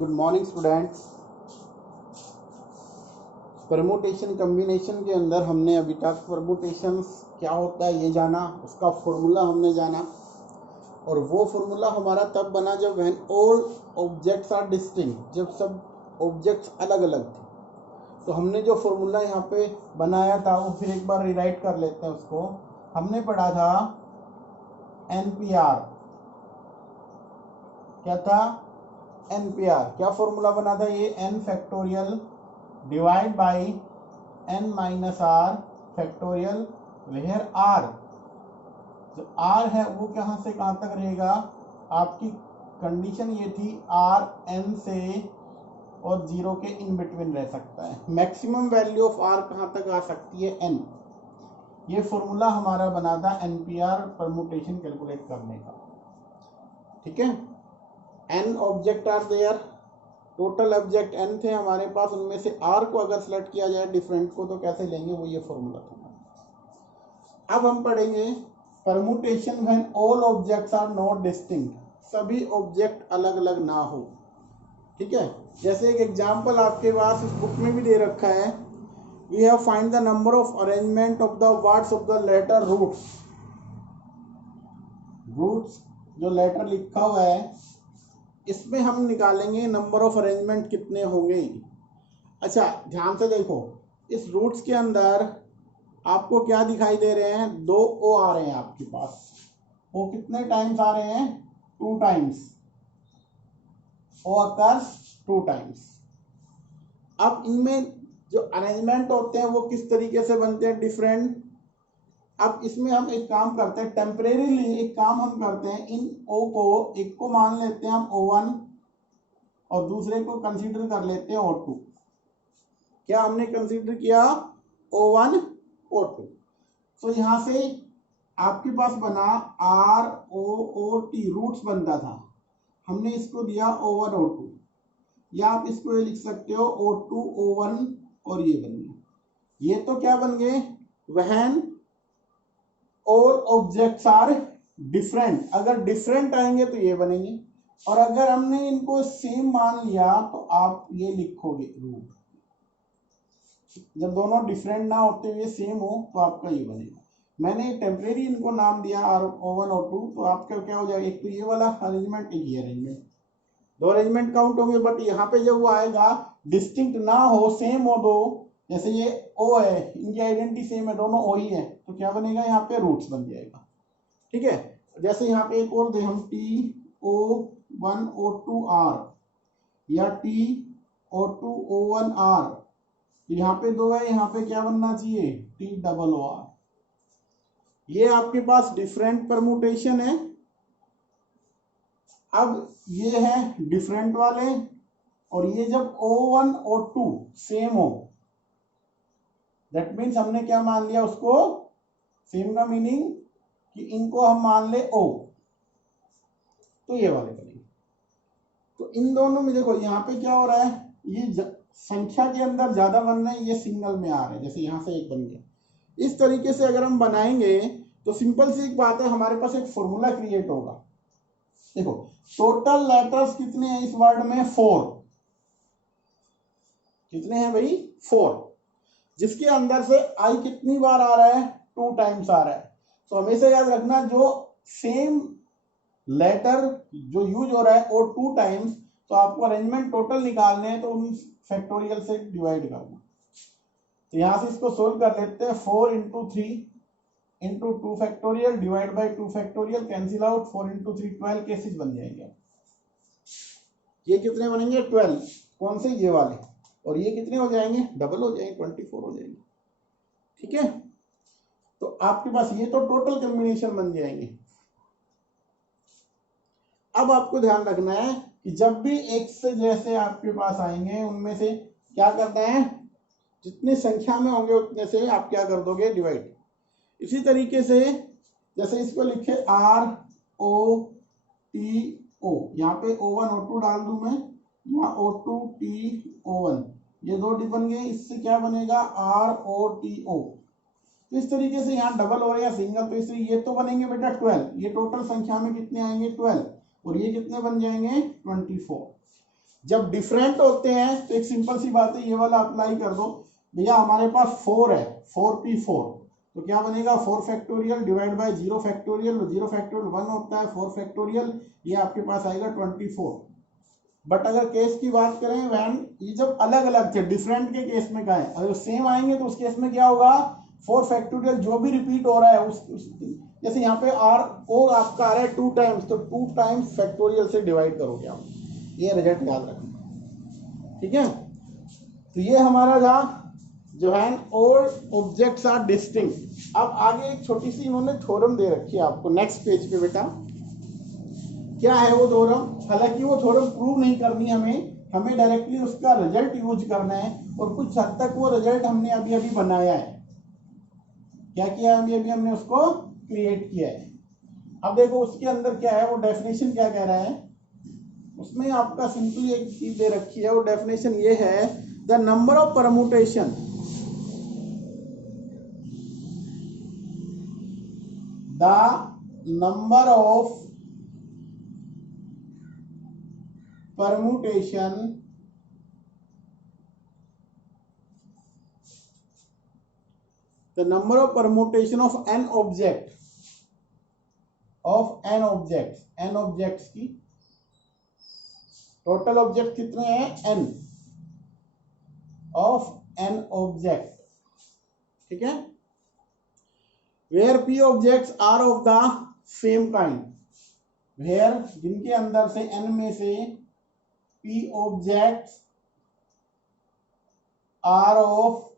Good morning students. Permutation combination के अंदर हमने अभी तक परमुटेशंस क्या होता है ये जाना, उसका फॉर्मूला हमने जाना, और वो फॉर्मूला हमारा तब बना जब when all objects are distinct, जब सब ऑब्जेक्ट्स अलग अलग थे। तो हमने जो फॉर्मूला यहाँ पे बनाया था वो फिर एक बार रिराइट कर लेते हैं उसको। हमने पढ़ा था NPR। क्या था? NPR। क्या फॉर्मूला बना था ये? n factorial divide by n minus R factorial, where r, जो r है वो कहाँ से कहाँ तक रहेगा? आपकी कंडीशन ये थी r n से और 0 के इन बिटवीन रह सकता है। मैक्सिमम वैल्यू ऑफ r कहाँ तक आ सकती है? n। ये फॉर्मूला हमारा बना था NPR परमुटेशन कैलकुलेट करने का। ठीक है, n object are there, total object n थे हमारे पास, उनमें से r को अगर सेलेक्ट किया जाए डिफरेंट को तो कैसे लेंगे, वो ये फॉर्मूला था। अब हम पढ़ेंगे permutation when all objects are not distinct, सभी ऑब्जेक्ट अलग अलग ना हो। ठीक है, जैसे एक एग्जांपल आपके पास इस बुक में भी दे रखा है, we have find the number of arrangement of the words of the letter roots. Roots जो लेटर लिखा हुआ है इसमें हम निकालेंगे नंबर ऑफ अरेंजमेंट कितने होंगे। अच्छा ध्यान से देखो, इस रूट्स के अंदर आपको क्या दिखाई दे रहे हैं? 2 ओ आ रहे हैं आपके पास। ओ कितने टाइम्स आ रहे हैं? 2 टाइम्स। ओ अकर्स 2 टाइम्स। अब इनमें जो अरेंजमेंट होते हैं वो किस तरीके से बनते हैं? डिफरेंट। अब इसमें हम एक काम करते हैं, टेम्परेरीली एक काम हम करते हैं, इन ओ को एक को मान लेते हैं हम O1 और दूसरे को कंसीडर कर लेते हैं O2। क्या हमने कंसीडर किया? O1 O2। तो यहां से आपके पास बना ROOT, रूट्स बनता था, हमने इसको दिया O1 O2, या आप इसको ये लिख सकते हो O2 O1, और ये बन गया। ये तो क्या बन गए? When all objects are different. अगर डिफरेंट आएंगे तो ये बनेंगे, और अगर हमने इनको सेम मान लिया तो आप ये लिखोगे रूट। जब दोनों डिफरेंट ना होते हुए सेम हो तो आपका ये बनेगा। मैंने टेम्परेरी इनको नाम दिया O1 O2, तो आपका क्या हो जाएगा? एक तो ये वाला अरेंजमेंट, एक ये अरेंजमेंट, 2 अरेंजमेंट काउंट होंगे। बट यहाँ पे जब वो आएगा डिस्टिंक्ट ना हो, सेम हो दो, जैसे ये O है, इनकी आइडेंटिटी सेम है, दोनों O ही है, तो क्या बनेगा? यहाँ पे रूट्स बन जाएगा। ठीक है, जैसे यहाँ पे एक और दे हम TO1 O2 R या TO2 O1 R, यहाँ पे 2 है, यहाँ पे क्या बनना चाहिए? TOOR। ये आपके पास डिफरेंट परमुटेशन है। अब ये है डिफरेंट वाले, और ये जब O1 O2 सेम हो, दैट मीन्स हमने क्या मान लिया उसको? सेम का मीनिंग कि इनको हम मान ले O, तो ये वाले बनेंगे। तो इन दोनों में देखो यहाँ पे क्या हो रहा है, ये संख्या के अंदर ज्यादा बन रहे हैं, ये सिंगल में आ रहे हैं, जैसे यहाँ से एक बन गया। इस तरीके से अगर हम बनाएंगे तो सिंपल सी एक बात है, हमारे पास एक फॉर्मूला क्रिएट होगा। देखो टोटल लेटर्स कितने हैं इस वर्ड में? 4। कितने हैं भाई? 4। जिसके अंदर से आई कितनी बार आ रहा है? 2 टाइम्स आ रहा है। तो हमेशा याद रखना, जो सेम लेटर जो यूज हो रहा है वो 2 टाइम्स, तो आपको अरेंजमेंट टोटल निकालने हैं तो उन फैक्टोरियल से डिवाइड करना। तो यहां से इसको सोल्व कर लेते हैं। 4 into 3 into 2 factorial divide by 2 factorial, cancel out, 4 into 3 12 cases बन जाएंगे। ये कितने बनेंगे? 12। कौन से? ये वाले। और ये कितने हो जाएंगे? डबल हो जाएंगे, 24 हो जाएंगे। ठीक है, तो आपके पास ये तो टोटल कॉम्बिनेशन बन जाएंगे। अब आपको ध्यान रखना है कि जब भी एक से जैसे आपके पास आएंगे, उनमें से क्या करना है? जितनी संख्या में होंगे उतने से आप क्या कर दोगे? डिवाइड। इसी तरीके से जैसे इसको लिखे ROTO, यहाँ पे O1 O2 डाल दूं मैं, यहाँ O2 TO1, ये 2 बन गए। इससे क्या बनेगा? ROTO। तो इस तरीके से यहाँ डबल हो रहा है, सिंगल, तो इसलिए ये तो बनेंगे बेटा 12। ये टोटल संख्या में कितने आएंगे? 12। और ये कितने बन जाएंगे? 24। जब डिफरेंट होते हैं तो एक सिंपल सी बात है, ये वाला अप्लाई कर दो भैया। हमारे पास 4 है, 4p4, तो क्या बनेगा 4 factorial divide by 0 factorial, 0 factorial 1 होता है, 4 फैक्टोरियल ये आपके पास आएगा 24। बट अगर केस की बात करें वैन ये जब अलग अलग थे, डिफरेंट के केस में क्या है, अगर सेम आएंगे तो उस केस में क्या होगा 4 फैक्टोरियल जो भी रिपीट हो रहा है उस जैसे यहाँ पे आर ओ आपका आ रहा है 2 टाइम्स, तो 2 टाइम्स फैक्टोरियल से डिवाइड करोगे आप, ये रिजल्ट याद रखना, ठीक है। तो ये हमारा था जो है ऑल ऑब्जेक्ट्स आर डिस्टिंक्ट। अब आगे एक छोटी सी इन्होंने थ्योरम दे रखी है आपको नेक्स्ट पेज पे बेटा, क्या है वो थ्योरम। हालांकि वो थ्योरम प्रूव नहीं करनी हमें डायरेक्टली उसका रिजल्ट यूज करना है, और कुछ हद तक वो रिजल्ट हमने अभी अभी बनाया है। क्या किया अभी अभी हमने उसको क्रिएट किया है। अब देखो उसके अंदर क्या है, वो डेफिनेशन क्या कह रहा है, उसमें आपका सिंपली एक चीज दे रखी है, वो डेफिनेशन ये है the number of permutation permutation the number of permutation of n objects की टोटल ऑब्जेक्ट कितने हैं n ऑफ n ऑब्जेक्ट, ठीक है। Where p objects are of the same kind, where जिनके अंदर से n में से p objects are of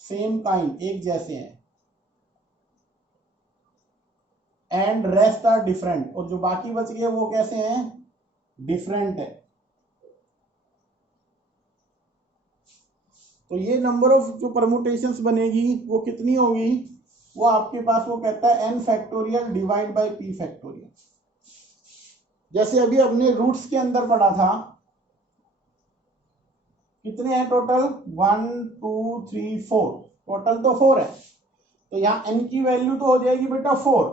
same kind एक जैसे हैं, एंड रेस्ट आर डिफरेंट, और जो बाकी बच गए वो कैसे हैं डिफरेंट है। तो ये नंबर ऑफ जो परमुटेशंस बनेगी वो कितनी होगी, वो आपके पास वो कहता है n factorial divide by p factorial. जैसे अभी हमने रूट्स के अंदर पढ़ा था, कितने हैं टोटल 1 2 3 4, टोटल तो 4 है, तो यहाँ n की वैल्यू तो हो जाएगी बेटा 4,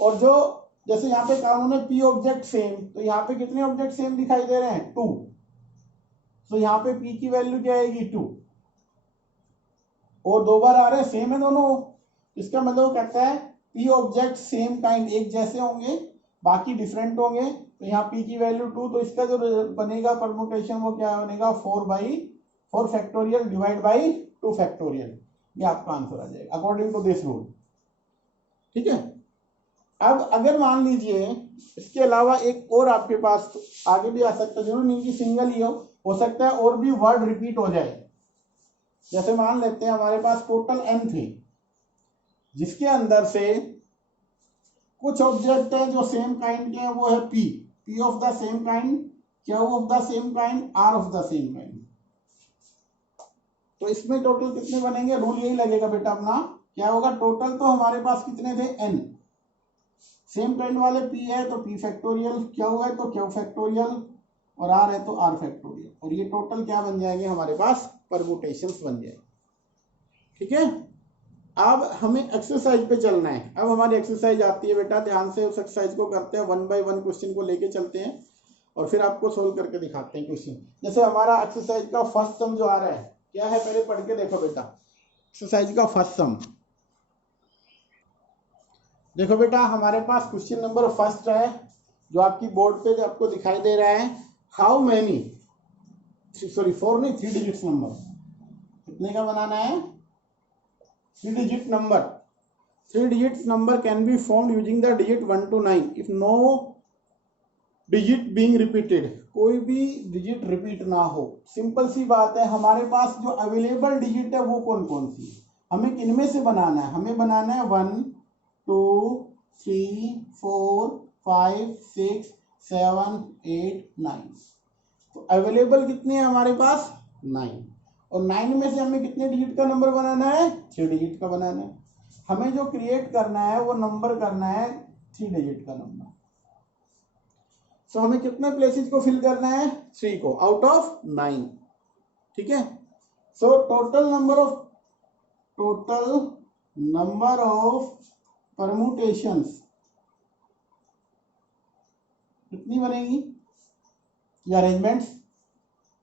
और जो जैसे यहाँ पे कानून है p ऑब्जेक्ट सेम, तो यहाँ पे कितने ऑब्जेक्ट सेम दिखाई दे रहे हैं 2, तो यहाँ पे p की वैल्यू क्या आएगी 2, और 2 बार आ रहे हैं सेम है दोनों, इसका मतलब वो कहता है p ऑब्जेक्ट सेम काइंड एक जैसे होंगे, बाकी डिफरेंट होंगे, तो यहाँ p की वैल्यू 2, तो इसका जो बनेगा परमुटेशन वो क्या बनेगा 4 फैक्टोरियल डिवाइड बाई 2 फैक्टोरियल, ये आपका आंसर आ जाएगा अकॉर्डिंग टू दिस रूल, ठीक है। अब अगर मान लीजिए इसके अलावा एक और आपके पास आगे भी आ सकता है, जरूर नहीं कि सिंगल ही हो सकता है और भी वर्ड रिपीट हो जाए। जैसे मान लेते हैं हमारे पास टोटल n थे, जिसके अंदर से कुछ ऑब्जेक्ट है जो सेम काइंड के हैं, वो है p of the same kind, q of the same kind, r of the same kind. तो इसमें टोटल कितने बनेंगे, रूल यही लगेगा बेटा अपना, क्या होगा टोटल तो हमारे पास कितने थे n, सेम काइंड वाले p है तो p फैक्टोरियल, q है तो q फैक्टोरियल, और r है तो r फैक्टोरियल, और ये टोटल क्या बन जाएंगे हमारे पास परमुटेशंस बन जाएंगे, ठीक है। अब हमें एक्सरसाइज पे चलना है। अब हमारी एक्सरसाइज आती है बेटा, ध्यान से उस एक्सरसाइज को करते हैं, 1 बाय 1 क्वेश्चन को लेके चलते हैं और फिर आपको सोल्व करके दिखाते हैं क्वेश्चन। जैसे हमारा एक्सरसाइज का फर्स्ट सम जो आ रहा है क्या है, पहले पढ़ के देखो बेटा। एक्सरसाइज का फर्स्ट सम देखो बेटा, हमारे पास क्वेश्चन नंबर फर्स्ट है जो आपकी बोर्ड पे जो आपको दिखाई दे रहा है, हाउ मैनी 4 नहीं 3 डिजिट्स नंबर, कितने का बनाना है 3 digit number, 3 digits number can be formed using the digit 1 to 9 if no digit being repeated, कोई भी डिजिट रिपीट ना हो। सिंपल सी बात है, हमारे पास जो अवेलेबल डिजिट है वो कौन कौन सी है, हमें किनमें से बनाना है, हमें बनाना है 1 2 3 4 5 6 7 8 9, तो अवेलेबल कितने हैं हमारे पास 9, और 9 में से हमें कितने डिजिट का नंबर बनाना है 3 डिजिट का बनाना है। हमें जो क्रिएट करना है वो नंबर करना है 3 डिजिट का नंबर। सो हमें कितने प्लेसेस को फिल करना है 3 को आउट ऑफ 9, ठीक है। So total number of permutations कितनी बनेगी, ये अरेंजमेंट्स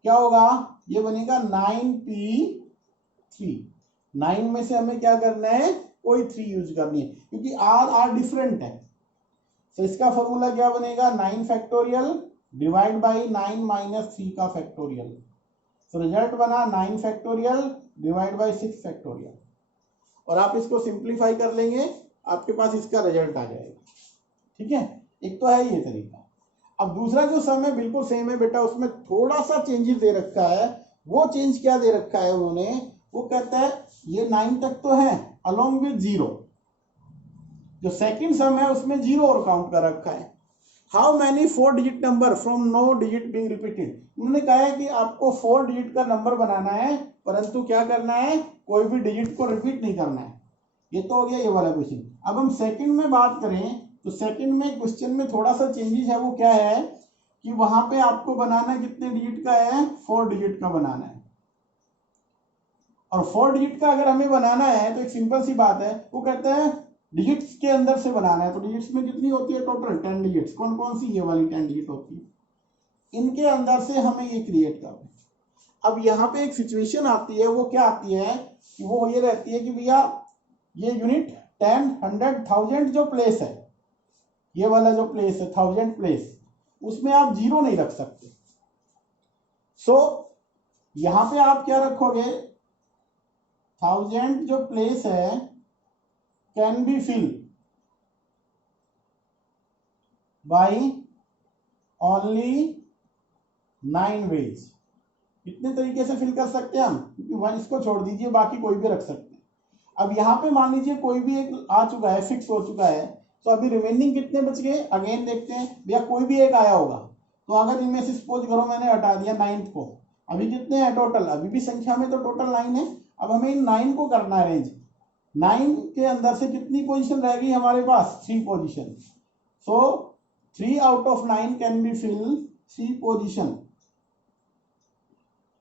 क्या होगा, ये बनेगा 9p3। 9 में से हमें क्या करना है, कोई 3 यूज करनी है क्योंकि आर डिफरेंट है। तो इसका फॉर्मूला क्या बनेगा, 9 फैक्टोरियल डिवाइड बाई 9 माइनस 3 का फैक्टोरियल। तो रिजल्ट बना 9 फैक्टोरियल डिवाइड बाई 6 फैक्टोरियल। और आप इसको सिंप्लीफाई कर लेंगे, आपके पास इसका रिजल्ट आ जाएगा। ठीक है, एक तो है ये तरीका। अब दूसरा जो सम है बिल्कुल सेम है बेटा, उसमें थोड़ा सा चेंजेस दे रखा है। वो चेंज क्या दे रखा है उन्होंने, वो कहता है ये 9 तक तो है अलोंग विद 0। जो सेकंड सम है उसमें 0 और काउंट कर रखा है। How many 4 digit number from no digit being repeated. उन्होंने कहा है कि आपको 4 डिजिट का नंबर बनाना है, परंतु क्या करना है, कोई भी डिजिट को रिपीट नहीं करना है। ये तो हो गया ये वाला क्वेश्चन। अब हम सेकंड में बात करें तो सेकंड में क्वेश्चन में थोड़ा सा चेंजेस है। वो क्या है कि वहां पे आपको बनाना कितने डिजिट का है, 4 डिजिट का बनाना है। और 4 डिजिट का अगर हमें बनाना है तो एक सिंपल सी बात है, वो कहते हैं डिजिट्स के अंदर से बनाना है। तो डिजिट्स में कितनी होती है टोटल, 10 डिजिट्स। कौन कौन सी, ये वाली 10 डिजिट होती है। इनके अंदर से हमें ये क्रिएट करना है। अब यहाँ पे एक सिचुएशन आती है, वो क्या आती है कि वो ये रहती है कि भैया ये यूनिट 10, 100, 1000 जो प्लेस है, ये वाला जो प्लेस है 1000 प्लेस, उसमें आप 0 नहीं रख सकते। सो यहां पे आप क्या रखोगे, 1000 जो प्लेस है can be fill by only 9 ways. कितने तरीके से फिल कर सकते हैं हम, क्योंकि 1 इसको छोड़ दीजिए, बाकी कोई भी रख सकते हैं। अब यहाँ पे मान लीजिए कोई भी एक आ चुका है, फिक्स हो चुका है, तो अभी रिमेनिंग कितने बच गए, अगेन देखते हैं भैया कोई भी एक आया होगा। तो अगर इनमें से सपोज करो मैंने हटा दिया 9 को, अभी कितने हैं टोटल, अभी भी संख्या में तो टोटल 9 है। अब हमें इन 9 को करना है अरेंज। 9 के अंदर से कितनी पोजीशन रहेगी हमारे पास, 3 position. So 3 out of 9 can be fill 3 position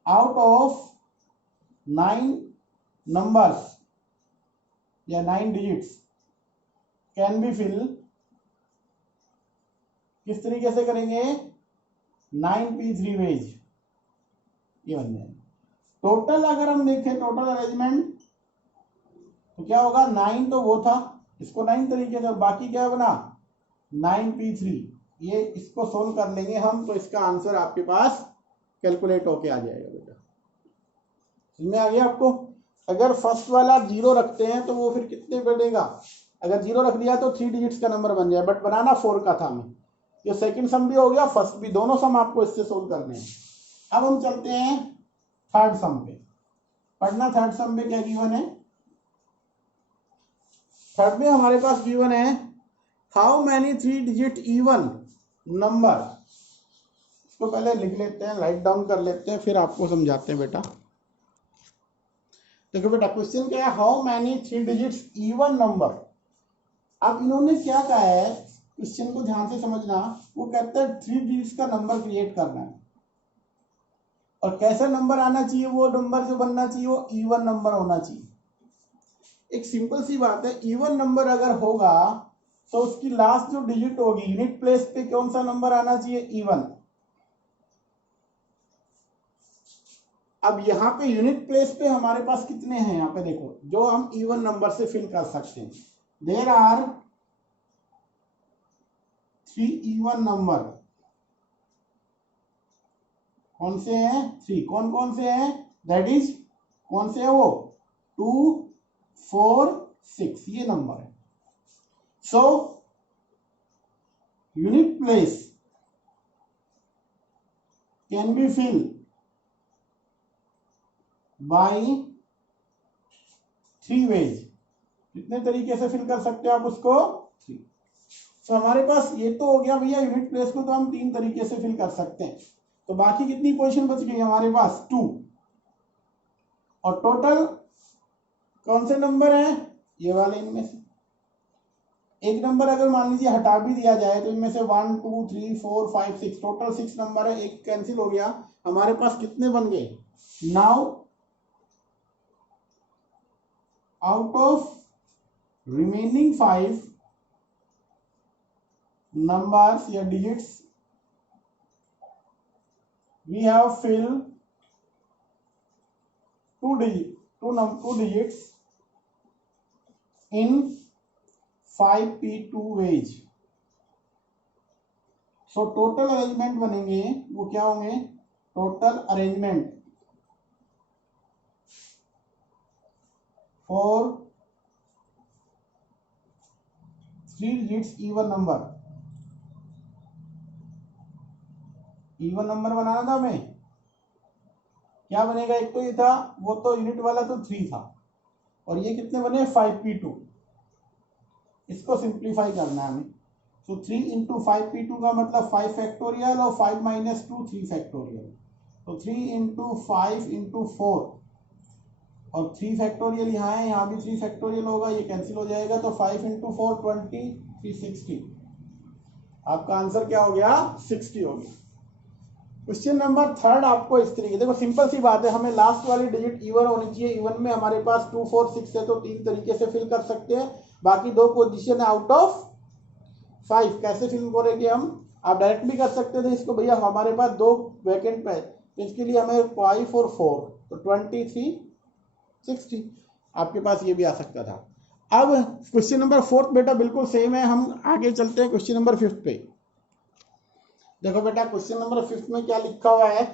out of 9 numbers या 9 डिजिट्स कैन बी फिल। किस तरीके से करेंगे, 9p3 वेज, ये बन जाएगा। टोटल अगर हम देखें टोटल अरेंजमेंट तो क्या होगा, 9 तो वो था, इसको 9 तरीके से, बाकी क्या बना 9p3। ये इसको सोल्व कर लेंगे हम तो इसका आंसर आपके पास कैलकुलेट होके आ जाएगा बेटा। समझ में आ गया आपको। अगर फर्स्ट वाला 0 रखते हैं तो वो फिर कितने बढ़ेगा, अगर 0 रख दिया तो 3 डिजिट्स का नंबर बन जाए, बट बनाना 4 का था हमें। ये सेकंड सम भी हो गया, फर्स्ट भी, दोनों सम आपको इससे सोल्व करने हैं। अब हम चलते हैं थर्ड सम पे। पढ़ना थर्ड सम में क्या गिवन है। थर्ड में हमारे पास गिवन है how many 3 digit even number. इसको पहले लिख लेते हैं, राइट डाउन कर लेते हैं, फिर आपको समझाते हैं बेटा। देखो बेटा क्वेश्चन क्या है, how many 3 digits even number. अब इन्होंने क्या कहा है, क्वेश्चन को ध्यान से समझना। वो कहता है 3 डिजिट्स का नंबर क्रिएट करना है, और कैसा नंबर आना चाहिए, वो नंबर जो बनना चाहिए वो इवन नंबर होना चाहिए। एक सिंपल सी बात है, इवन नंबर अगर होगा तो उसकी लास्ट जो डिजिट होगी यूनिट प्लेस पे कौन सा नंबर आना चाहिए, इवन। अब यहाँ पे यूनिट प्लेस पे हमारे पास कितने हैं, यहाँ पे देखो जो हम इवन नंबर से फिल कर सकते हैं। There are 3 even number. कौन से हैं, 3, कौन कौन से हैं, दैट इज कौन से है वो, 2, 4, 6, ये नंबर है। So unit place can be fill by 3 ways. कितने तरीके से फिल कर सकते हैं आप उसको, 3। तो हमारे पास ये तो हो गया भैया, यूनिट प्लेस को तो हम 3 तरीके से फिल कर सकते हैं। तो बाकी कितनी पोजीशन बच गई हमारे पास, 2। और टोटल कौन से नंबर हैं, ये वाले। इनमें से एक नंबर अगर मान लीजिए हटा भी दिया जाए तो इनमें से 1, 2, 3, 4, 5, 6 टोटल 6 नंबर है, एक कैंसिल हो गया। हमारे पास कितने बन गए, now out of remaining 5 numbers या digits we have fill two digits in 5p2 ways. So total arrangement बनेंगे वो क्या होंगे, total arrangement for 3 digits even number बनाना था हमें। क्या बनेगा, एक तो ये था, वो तो यूनिट वाला तो 3 था, और ये कितने बने 5p2। इसको सिंप्लीफाई करना है हमें। तो 3 इंटू 5p2 का मतलब 5 फैक्टोरियल और 5 माइनस 2 3 फैक्टोरियल। तो 3 इंटू 5 इंटू 4 और 3 फैक्टोरियल यहाँ है, यहाँ भी 3 फैक्टोरियल होगा, ये कैंसिल हो जाएगा। तो 5 इंटू 4 20, 360। आपका आंसर क्या हो गया, 60 हो गया। क्वेश्चन नंबर 3 आपको इस तरीके, देखो सिंपल सी बात है, हमें लास्ट वाली डिजिट इवन होनी चाहिए। इवन में हमारे पास 2 4 6 है, तो 3 तरीके से फिल कर सकते हैं। बाकी 2 पोजीशन है आउट ऑफ 5, कैसे फिल करेंगे हम, आप डायरेक्ट भी कर सकते थे इसको, भैया हमारे पास 2 वैकेंट पे है, तो इसके लिए हमें 5 और 4, तो 23 60, आपके पास ये भी आ सकता था। अब क्वेश्चन नंबर 4 बेटा बिल्कुल सेम है, हम आगे चलते हैं क्वेश्चन नंबर 5 पे। देखो बेटा क्वेश्चन नंबर 5 में क्या लिखा हुआ है,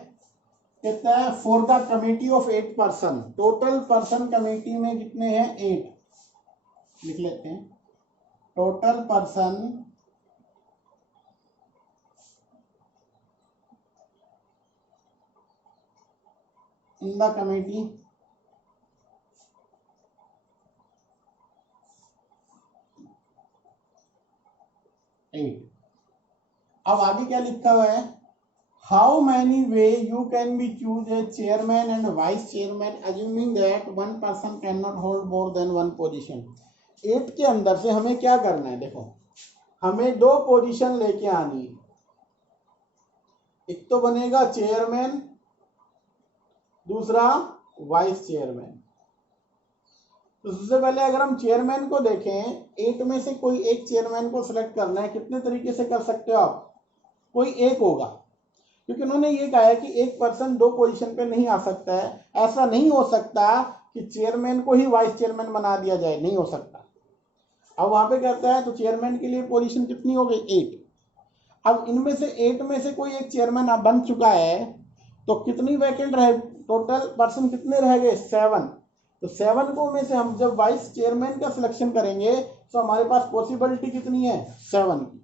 कहता है for the committee of 8 person, total person committee में कितने हैं 8, लिख लेते हैं। Total person in the committee 8। अब आगे क्या लिखा हुआ है, how many way you can be choose a chairman and vice chairman assuming that one person can not hold more than one position. 8 के अंदर से हमें क्या करना है, देखो हमें 2 पोजीशन लेके आनी है। एक तो बनेगा चेयरमैन, दूसरा वाइस चेयरमैन। तो सबसे पहले अगर हम चेयरमैन को देखें, 8 में से कोई एक चेयरमैन को सिलेक्ट करना है। कितने तरीके से कर सकते हो आप, कोई एक होगा, क्योंकि उन्होंने ये कहा है कि एक पर्सन 2 पोजीशन पे नहीं आ सकता है। ऐसा नहीं हो सकता कि चेयरमैन को ही वाइस चेयरमैन बना दिया जाए, नहीं हो सकता। अब वहां पे कहता है तो चेयरमैन के लिए पोजीशन कितनी हो गई 8। अब इनमें से 8 में से कोई एक चेयरमैन बन चुका है, तो कितनी वैकेंट रहे, टोटल पर्सन कितने रह गए 7। तो 7 को में से हम जब वाइस चेयरमैन का सिलेक्शन करेंगे तो हमारे पास पॉसिबिलिटी कितनी है 7 की,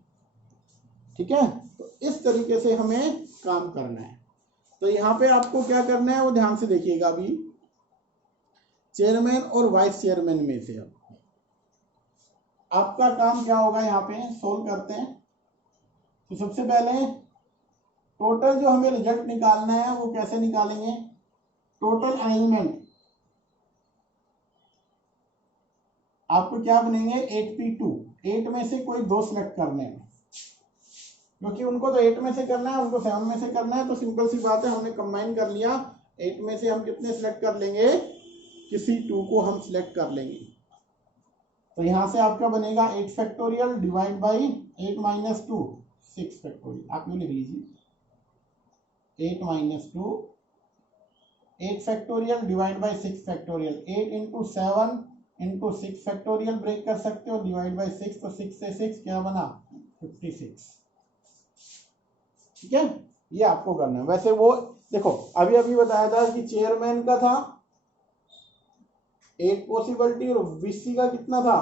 ठीक है। तो इस तरीके से हमें काम करना है। तो यहाँ पे आपको क्या करना है वो ध्यान से देखिएगा। अभी चेयरमैन और वाइस चेयरमैन में से आपका काम क्या होगा, यहाँ पे सोल्व करते हैं। तो सबसे पहले टोटल जो हमें रिजल्ट निकालना है वो कैसे निकालेंगे, टोटल अरेंजमेंट आपको क्या बनेंगे 8p2। 8 में से कोई 2 सिलेक्ट करने हैं, क्योंकि उनको तो 8 में से करना है, उनको 7 में से करना है। तो सिंपल सी बात है, हमने कंबाइन कर लिया। 8 में से हम कितने सिलेक्ट कर लेंगे, किसी 2 को हम सिलेक्ट कर लेंगे। तो यहां से आपका बनेगा 8 factorial divide by 8 minus 2 6 factorial. आप ये लिख लीजिए 8 minus 2 8 factorial divide by 6 factorial. 8 into 7 into 6 factorial break कर सकते हो, डिवाइड बाई 6। तो 6 से 6 क्या बना 56, ठीक है। ये आपको करना है। वैसे वो देखो अभी अभी बताया था कि चेयरमैन का था 8 पॉसिबिलिटी और वीसी का कितना था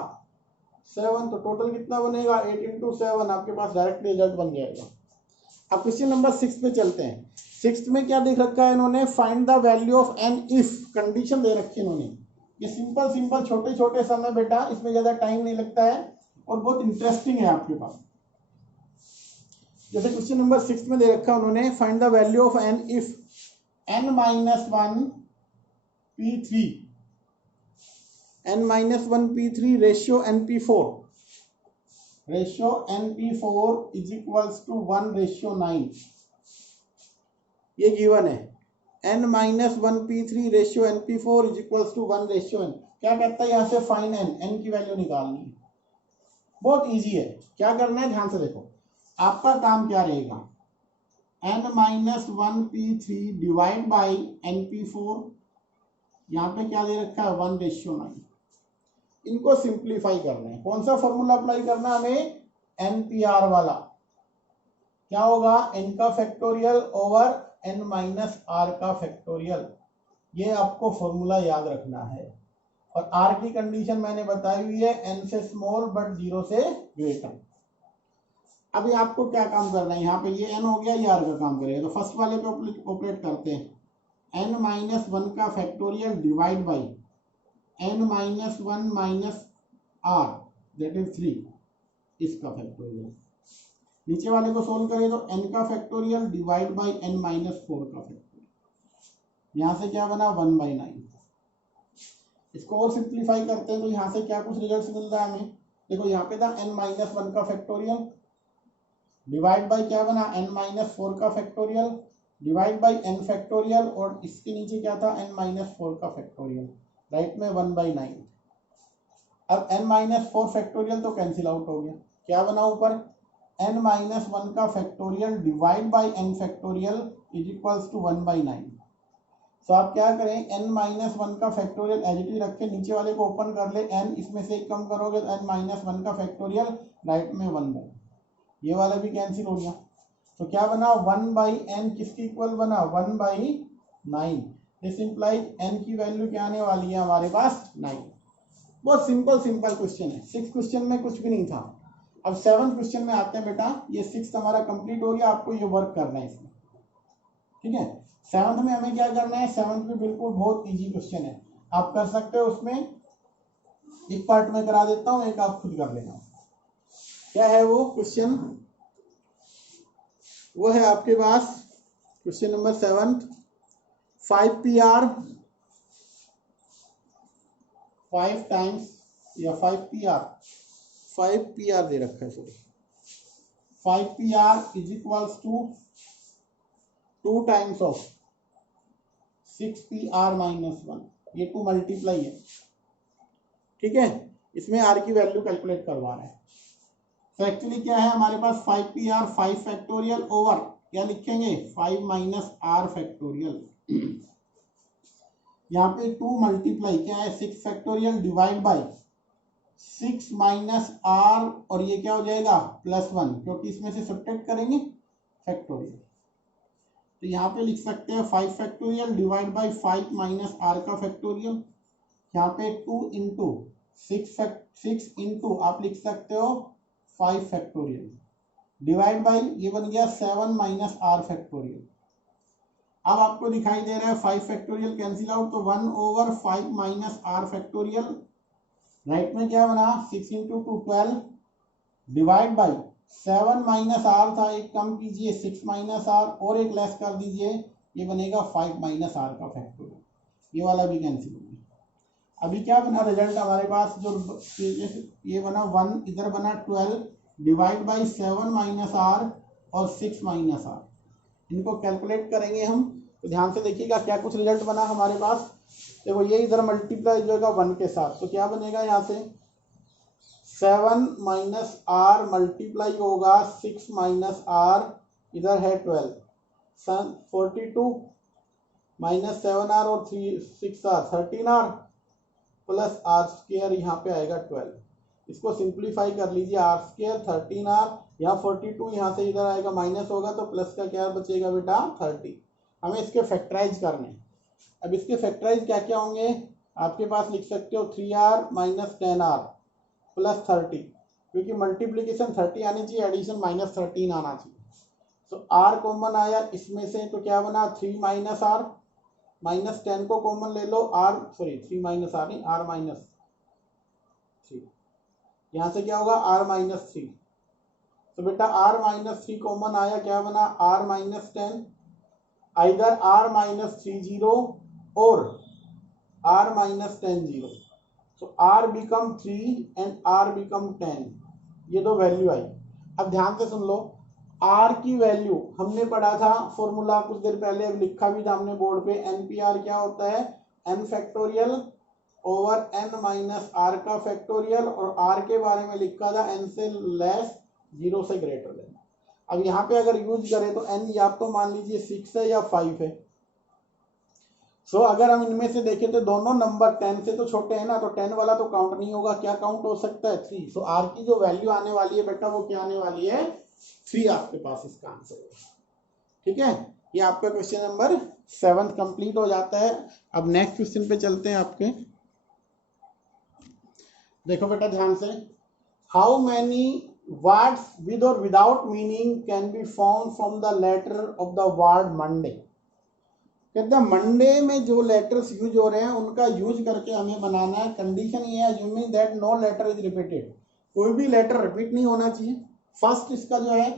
7। तो टोटल कितना बनेगा 8 इंटू 7, आपके पास डायरेक्ट रिजल्ट बन जाएगा। अब क्वेश्चन नंबर 6 पे चलते हैं। 6 में क्या देख रखा है इन्होंने, find the value of n if, condition दे रखी है इन्होंने। ये सिंपल छोटे छोटे सम है बेटा, इसमें ज्यादा टाइम नहीं लगता है और बहुत इंटरेस्टिंग है आपके पास। जैसे क्वेश्चन नंबर 6 में दे रखा है उन्होंने, find the value of n if n-1 p3 n-1 p3 ratio np4 ratio np4 is equals to 1:9। ये गिवन है n-1 p3 ratio np4 is equals to 1:n। क्या कहता है यहाँ से फाइन n की वैल्यू निकालनी है। बहुत इजी है, क्या करना है ध्यान से देखो। आपका काम क्या रहेगा, n-1p3 डिवाइड बाई np4, यहाँ पे क्या दे रखा है 1:9। इनको सिंप्लीफाई करना है। कौन सा फॉर्मूला अप्लाई करना है हमें, NPR वाला। क्या होगा, n का फैक्टोरियल ओवर n-r का फैक्टोरियल। ये आपको फॉर्मूला याद रखना है। और r की कंडीशन मैंने बताई हुई है, n से स्मॉल बट 0 से ग्रेटर। अभी आपको क्या काम करना है, यहाँ पे ये n हो गया, ये r का काम करेगा। तो फर्स्ट वाले पे ऑपरेट करते हैं, n-1 का factorial divide by n-1 r that is 3, इसका फैक्टोरियल। नीचे वाले को सोल्व करें तो n का फैक्टोरियल डिवाइड बाई n-4 का फैक्टोरियल। यहाँ से क्या बना 1/9। इसको और सिंप्लीफाई करते हैं तो यहाँ से क्या कुछ रिजल्ट मिल रहा है हमें। देखो यहाँ पे था n-1 का फैक्टोरियल डिवाइड बाई क्या बना n-4 का factorial divide by n factorial, और इसके नीचे क्या था n-4 का फैक्टोरियल, राइट में 1/9। अब n-4 फैक्टोरियल तो कैंसिल आउट हो गया, क्या बना ऊपर n-1 का factorial divide by n factorial is equals to 1/9। तो आप क्या करें, n-1 का फैक्टोरियल एज इट इज रख के नीचे वाले को ओपन कर ले, n इसमें से एक कम करोगे तो n-1 का फैक्टोरियल राइट में 1/, ये वाला भी कैंसिल हो गया। तो क्या बना 1/n किसकी इक्वल बना 1/9। दिस इंप्लाइज n की वैल्यू क्या आने वाली है हमारे पास 9। बहुत सिंपल क्वेश्चन है। 6 क्वेश्चन में कुछ भी नहीं था। अब 7 क्वेश्चन में आते हैं बेटा। ये 6 हमारा कंप्लीट हो गया, आपको ये वर्क करना है इसमें, ठीक है। 7th में हमें क्या करना है, 7th में बिल्कुल बहुत इजी क्वेश्चन है, आप कर सकते हो। उसमें एक पार्ट में करा देता हूँ, एक आप खुद कर लेना। क्या है वो क्वेश्चन, वो है आपके पास क्वेश्चन नंबर 7, 5PR 5 टाइम्स या 5PR दे रखा है, sorry 5PR is equals to 2 times of 6PR minus 1, ये 2 मल्टीप्लाई है, ठीक है। इसमें r की वैल्यू कैलकुलेट करवाना है। तो एक्चुअली क्या है हमारे पास 5PR 5 फैक्टोरियल ओवर क्या लिखेंगे 5 माइनस r फैक्टोरियल। यहाँ पे 2 मल्टीप्लाई क्या है 6 factorial divide by 6 minus r, और ये क्या हो जाएगा +1, क्योंकि इसमें से सब्ट्रैक्ट करेंगे फैक्टोरियल। तो यहाँ पे लिख सकते हैं 5 factorial divide by 5 minus r का फैक्टोरियल। यहाँ पे 2 इंटू 6 इंटू आप लिख सकते हो 5 फैक्टोरियल डिवाइड बाई ये बन गया 7 माइनस r फैक्टोरियल। अब आपको दिखाई दे रहा है 5 फैक्टोरियल कैंसिल आउट, तो 1/5 माइनस r फैक्टोरियल, राइट में क्या बना 6 into 2 12 divide by 7 minus r था, एक कम कीजिए 6 माइनस r, और एक लेस कर दीजिए, ये बनेगा 5 माइनस r का फैक्टोरियल, ये वाला भी कैंसिल हो गया। अभी क्या बना रिजल्ट हमारे पास, जो ये बना 1, इधर बना 12 डिवाइड बाई 7 माइनस r और 6 माइनस r। इनको कैलकुलेट करेंगे हम, तो ध्यान से देखिएगा क्या कुछ रिजल्ट बना हमारे पास। देखो ये इधर मल्टीप्लाई जो होगा 1 के साथ, तो क्या बनेगा यहाँ से 7 माइनस r मल्टीप्लाई होगा 6 माइनस r, इधर है 12, 42 माइनस 7r और 6r 13r plus r square, यहाँ पे आएगा 12। इसको सिंप्लीफाई कर लीजिए, r स्क्वायर 13r, यहाँ 42, यहाँ से इधर आएगा माइनस होगा तो प्लस का क्या बचेगा बेटा 30। हमें इसके फैक्टराइज करने। अब इसके फैक्टराइज क्या क्या होंगे, आपके पास लिख सकते हो 3r माइनस 10r प्लस 30, क्योंकि मल्टीप्लीकेशन 30 आनी चाहिए, एडिशन माइनस 13 आना चाहिए। तो r कॉमन आया इसमें से, तो क्या बना 3 माइनस r, माइनस 10 को कॉमन ले लो, r 3 माइनस r नहीं, r माइनस 3, यहाँ से क्या होगा r माइनस 3। तो बेटा r माइनस 3 कॉमन आया, क्या बना r minus 10, either r minus 3 0 और r माइनस 10 0। तो r become 3 and r become 10, ये दो वैल्यू आई। अब ध्यान से सुन लो, r की वैल्यू हमने पढ़ा था फॉर्मूला कुछ देर पहले, अब लिखा भी था हमने बोर्ड पे, NPR क्या होता है n factorial over n minus r का फैक्टोरियल, और r के बारे में लिखा था n से लेस 0 से ग्रेटर देन। अब यहाँ पे अगर यूज करें तो n या तो मान लीजिए 6 है या 5 है। सो अगर हम इनमें से देखें तो दोनों नंबर 10 से तो छोटे हैं ना, तो 10 वाला तो काउंट नहीं होगा, क्या काउंट हो सकता है 3। सो r की जो वैल्यू आने वाली है बेटा वो क्या आने वाली है 3 आपके पास इसका आंसर है। ठीक है, ये आपका क्वेश्चन नंबर 7 कंप्लीट हो जाता है। अब नेक्स्ट क्वेश्चन पे चलते हैं आपके। देखो बेटा ध्यान से, हाउ मैनी वर्ड्स विद और without meaning can be found from the letter of the word Monday. कहते हैं मंडे में जो लेटर्स यूज हो रहे हैं उनका यूज करके हमें बनाना है। कंडीशन ये है assuming that no letter is repeated, कोई भी लेटर रिपीट नहीं होना चाहिए। फर्स्ट इसका जो है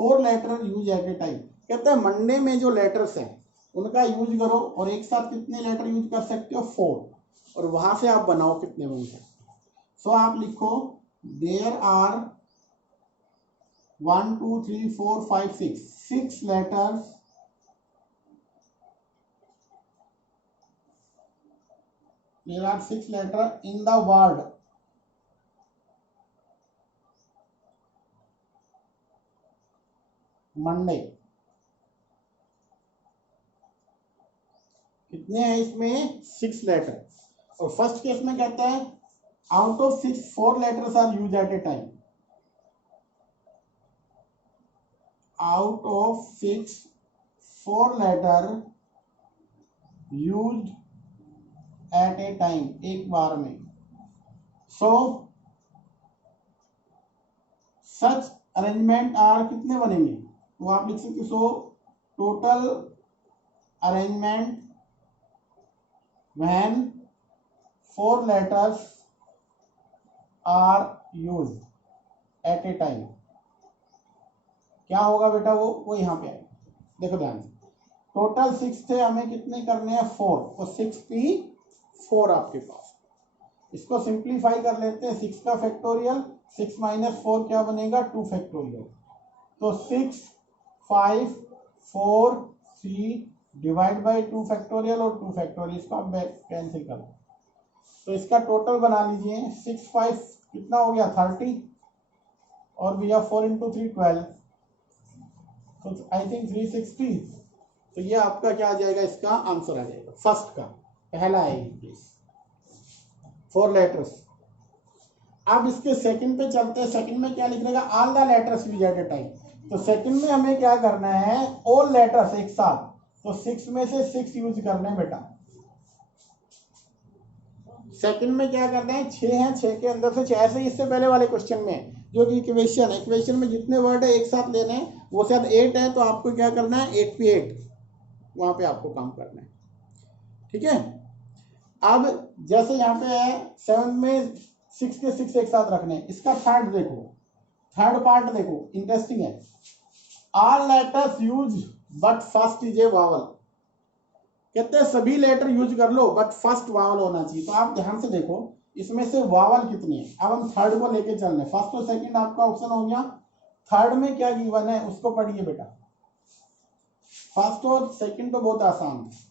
4 letter use at a time. कहते हैं मंडे में जो लेटर्स हैं उनका यूज करो और एक साथ कितने लेटर यूज कर सकते हो 4, और वहां से आप बनाओ कितने बन सकते। सो आप लिखो there are 1 2 3 4 5 6 letters there are 6 letters in the word Monday. कितने हैं इसमें 6 लेटर। और फर्स्ट केस में कहता है out of 6 4 letters are use at a time. Out of 6 4 letter use at a time, एक बार में। सो सच अरेंजमेंट आर कितने बनेंगे, तो आप लिख सकते। सो total arrangement when 4 letters are used at a time, क्या होगा बेटा वो यहाँ पे आएगा। देखो ध्यान से, टोटल 6 थे, हमें कितने करने हैं 4, तो 6p4 आपके पास। इसको सिंप्लीफाई कर लेते हैं, 6 का फैक्टोरियल 6 माइनस 4 क्या बनेगा 2 फैक्टोरियल। तो 6 5 4 3 डिवाइड बाई 2 फैक्टोरियल और 2 फैक्टोरियल, इसको आप कैंसिल कर दो। तो इसका टोटल बना लीजिए 6 5 कितना हो गया 30, और भैया 4 इंटू 3 12, तो आई थिंक 360। तो ये आपका क्या आ जाएगा, इसका आंसर आ जाएगा फर्स्ट का पहला है प्लीज 4 लेटर्स। अब इसके सेकंड पे चलते हैं। सेकंड में क्या लिख रहेगा all the letters use at a time. तो सेकंड में हमें क्या करना है ऑल लेटर्स एक साथ, तो 6 में से 6 यूज करना है बेटा। सेकंड में क्या करना है 6 है, 6 के अंदर से 6, ऐसे ही इससे पहले वाले क्वेश्चन में जो कि इक्वेशन में जितने वर्ड है एक साथ लेने हैं, वो शायद 8 है, तो आपको क्या करना है 8 पे 8 वहां पे आपको काम करना है। ठीक है, अब जैसे यहाँ पे है 7 में 6 के 6 एक साथ रखने हैं। इसका थर्ड देखो, थर्ड पार्ट देखो, इंटरेस्टिंग है। All letters use but first is a vowel. कहते हैं सभी लेटर यूज कर लो बट फर्स्ट वावल होना चाहिए। तो आप ध्यान से देखो इसमें से वावल कितनी है। अब हम थर्ड को लेके चल रहे हैं। फर्स्ट और सेकंड आपका ऑप्शन हो गया, थर्ड में क्या गिवन है उसको पढ़िए बेटा। फर्स्ट और सेकंड तो बहुत आसान है।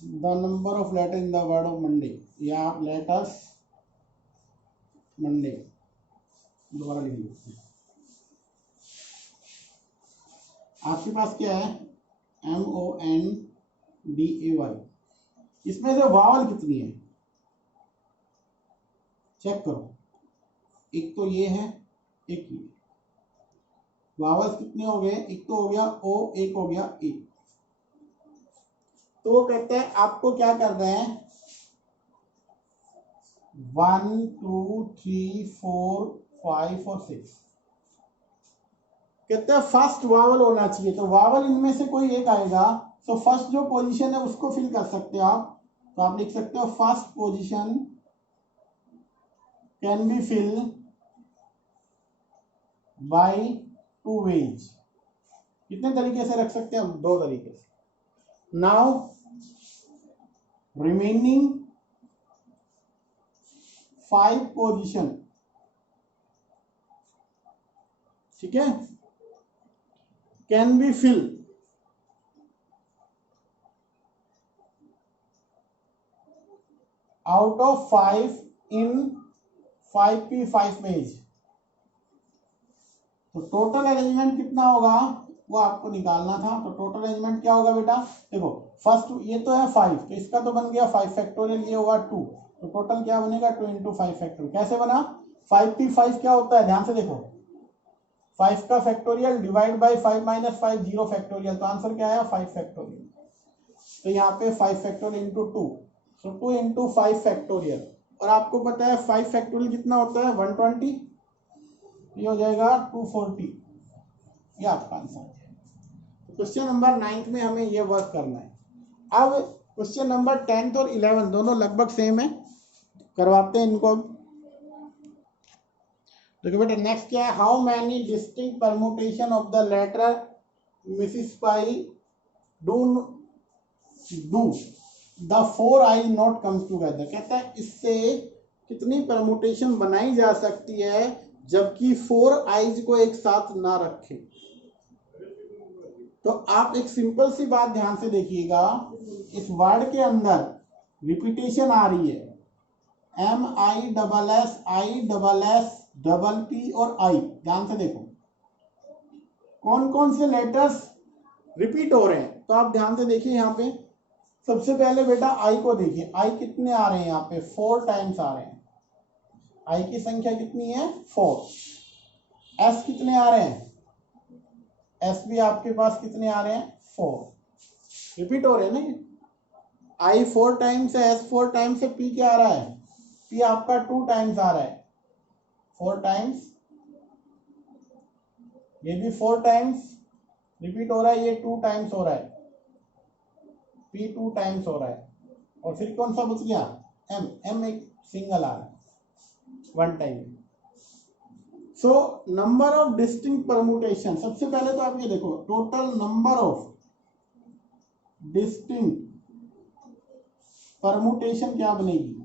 The number of letter in the word of Monday, या लेटर्स मंडे दोबारा लिख लीजिए। आपके पास क्या है MONDAY। इसमें से वावल कितनी है चेक करो। एक तो ये है, एक ये। वावल्स कितने हो गए, एक तो हो गया O, एक हो गया E। तो वो कहते हैं आपको क्या कर रहे हैं 1 2 3 4 5 और 6। कहते हैं फर्स्ट वावल होना चाहिए, तो वावल इनमें से कोई एक आएगा। तो फर्स्ट जो पोजीशन है उसको फिल कर सकते हो आप। तो आप लिख सकते हो first position can be fill by 2 ways. कितने तरीके से रख सकते हैं हम, 2 तरीके से। नाउ रिमेनिंग 5 पोजीशन, ठीक है, can be fill out of 5 in 5p5 page. तो टोटल अरेंजमेंट कितना होगा वो आपको निकालना था। तो टोटल अरेंजमेंट क्या होगा बेटा, देखो फर्स्ट ये तो है 5, तो इसका तो बन गया 5 फैक्टोरियल, ये होगा 2, तो टोटल क्या बनेगा 2 इंटू 5 फैक्टोरियल। कैसे बना, 5p5 क्या होता है, ध्यान से देखो, 5 का factorial divide by 5 minus 5 0 factorial, तो आंसर क्या आया 5 फैक्टोरियल। तो यहाँ पे 5 फैक्टोरियल इंटू 2, तो 2 इंटू 5 फैक्टोरियल, और आपको पता है 5 फैक्टोरियल कितना होता है 120, ये हो जाएगा 240, ये आपका आंसर। क्वेश्चन नंबर 9 में हमें ये वर्क करना है। अब क्वेश्चन नंबर 10 और 11 दोनों लगभग सेम है, करवाते हैं इनको। देखो बेटा नेक्स्ट क्या है, how many distinct permutation of the letter Mississippi do the 4 I not comes together. कहता है इससे कितनी परमुटेशन बनाई जा सकती है जबकि 4 आईज को एक साथ ना रखें। तो आप एक सिंपल सी बात ध्यान से देखिएगा, इस वर्ड के अंदर रिपीटेशन आ रही है, MISS ISS डबल P और I। ध्यान से देखो कौन कौन से लेटर्स रिपीट हो रहे हैं, तो आप ध्यान से देखिए यहाँ पे। सबसे पहले बेटा I को देखिए, I कितने आ रहे हैं यहाँ पे 4 टाइम्स आ रहे हैं, I की संख्या कितनी है 4। S कितने आ रहे हैं, S भी आपके पास कितने आ रहे हैं 4, रिपीट हो रहे हैं ना। I 4 टाइम्स है, S 4 टाइम्स है, P क्या आ रहा है, P आपका 2 टाइम्स आ रहा है, 4 टाइम्स, ये भी 4 टाइम्स रिपीट हो रहा है, ये 2 टाइम्स हो रहा है, P 2 टाइम्स हो रहा है, और फिर कौन सा बच गया M एक सिंगल आ रहा है 1 time. So number of distinct permutation, सबसे पहले तो आप ये देखो total number of distinct permutation क्या बनेगी,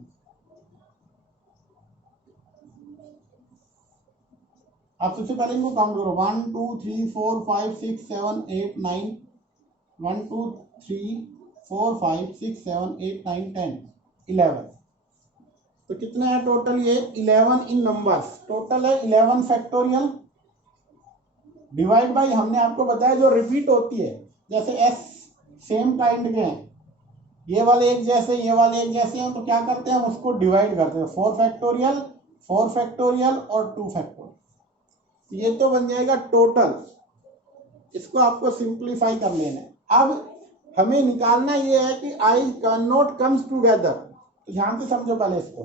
आप सबसे पहले इनको काउंट करो 1 2 3 4 5 6 7 8 9, 1 2 3 4 5 6 7 8 9 10 11, तो कितने हैं टोटल, ये 11 इन नंबर्स, टोटल है 11 फैक्टोरियल डिवाइड बाई, हमने आपको बताया जो रिपीट होती है, जैसे S सेम काइंड के हैं, ये वाले एक जैसे ये वाले एक जैसे हैं, तो क्या करते हैं हम उसको डिवाइड करते हैं, 4 फैक्टोरियल 4 फैक्टोरियल और 2 फैक्टोरियल, ये तो बन जाएगा टोटल। इसको आपको सिंप्लीफाई कर लेना है। अब हमें निकालना ये है कि I नॉट कम्स टूगेदर, तो ध्यान से समझो पहले इसको,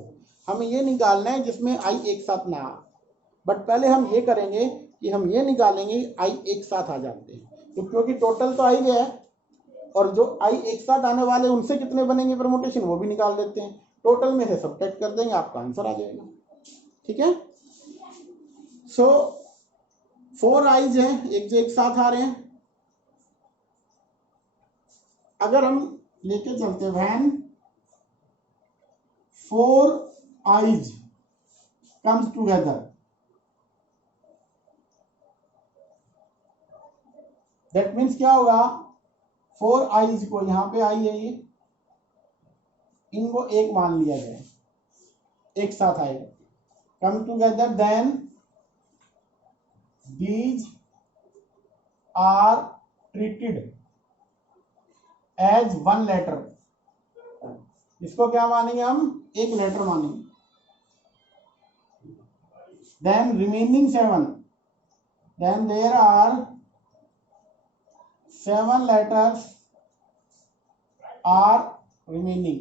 हमें ये निकालना है जिसमें I एक साथ ना आ, बट पहले हम ये करेंगे कि हम ये निकालेंगे I एक साथ आ जाते हैं, तो क्योंकि टोटल तो I है और जो I एक साथ आने वाले उनसे कितने बनेंगे परमुटेशन वो भी निकाल देते हैं, टोटल में से सब्ट्रैक्ट कर देंगे, आपका आंसर आ जाएगा। ठीक है, सो 4 आईज हैं एक साथ आ रहे हैं, अगर हम लेके चलते when 4 eyes comes together, that means क्या होगा, 4 आईज को यहाँ पे आई है ये, इनको एक मान लिया जाए, एक साथ आएगा, come together, then these are treated as one letter, इसको क्या मानेंगे हम, एक लेटर मानेंगे, then remaining 7, then there are 7 letters are remaining,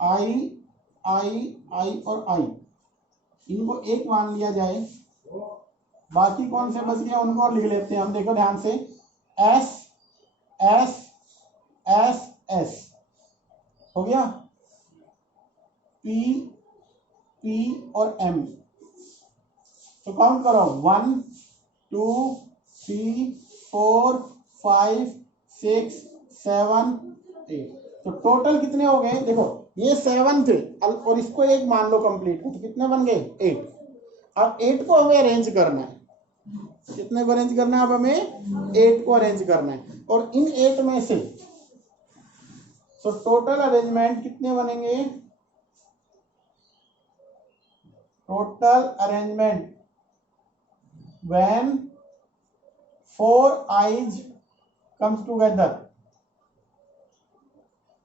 I और I, इनको एक मान लिया जाए, बाकी कौन से बच गए उनको और लिख लेते हैं हम। देखो ध्यान से, S S S S हो गया, P P और M, तो काउंट करो 1 2 3 4 5 6 7 8, तो टोटल कितने हो गए, देखो ये 7 थे और इसको एक मान लो कंप्लीट, तो कितने बन गए 8। अब 8 को हमें अरेंज करना है, कितने को अरेंज करना है? अब हमें 8 को अरेंज करना है। और इन 8 में से तो टोटल अरेंजमेंट कितने बनेंगे? Total arrangement when 4 i's comes together